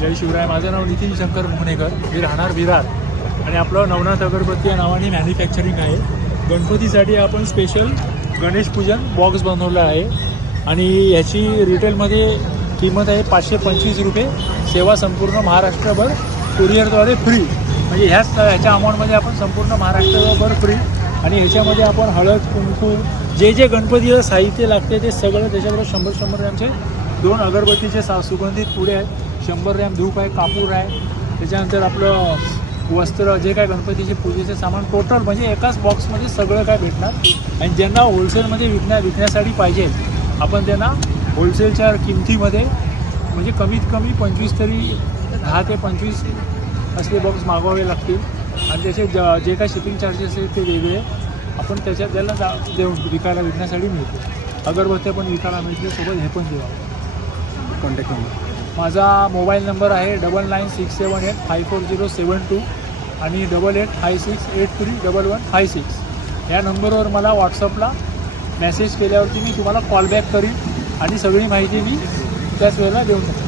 जय शिवराय. माझं नाव नितीन शंकर मोहनेकर, मी राहणार विरार आणि आपलं नवनाथ अगरबत्ती या नावाने मॅन्युफॅक्चरिंग आहे. गणपतीसाठी आपण स्पेशल गणेश पूजन बॉक्स बनवलं आहे आणि याची रिटेलमध्ये किंमत आहे 525 रुपये. सेवा संपूर्ण महाराष्ट्रभर कुरिअरद्वारे फ्री. म्हणजे ह्याच्या अमाऊंटमध्ये आपण संपूर्ण महाराष्ट्रभर फ्री. आणि ह्याच्यामध्ये आपण हळद कुंकू जे गणपतीला साहित्य लागते ते सगळं त्याच्याबरोबर 100 ग्रॅमचे 2 अगरबत्तीचे सुगंधित पुडे आहेत, 100 ग्रॅम धूप आहे, कापूर आहे, त्याच्यानंतर आपलं वस्त्र, जे काय गणपतीचे पूजेचे सामान टोटल म्हणजे एकाच बॉक्समध्ये सगळं काय भेटणार. आणि ज्यांना होलसेलमध्ये विकण्यासाठी पाहिजे आपण त्यांना होलसेलच्या किमतीमध्ये म्हणजे कमीत कमी 25 तरी 10 ते 25 असले बॉक्स मागवावे लागतील. आणि त्याचे जे काय शिपिंग चार्जेस आहेत ते वेगळे आपण त्याच्यात त्याला विकण्यासाठी मिळते. अगरबत्त्या पण विकायला मिळते, सोबत हे पण देवा. कॉन्टॅक्ट नंबर माझा मोबाईल नंबर आहे 9967854072 आणि 8856831156. या नंबरवर मला व्हॉट्सअपला मेसेज केल्यावरती मी तुम्हाला कॉलबॅक करीन आणि सगळी माहिती मी त्याच वेळेला देऊन टाकेन.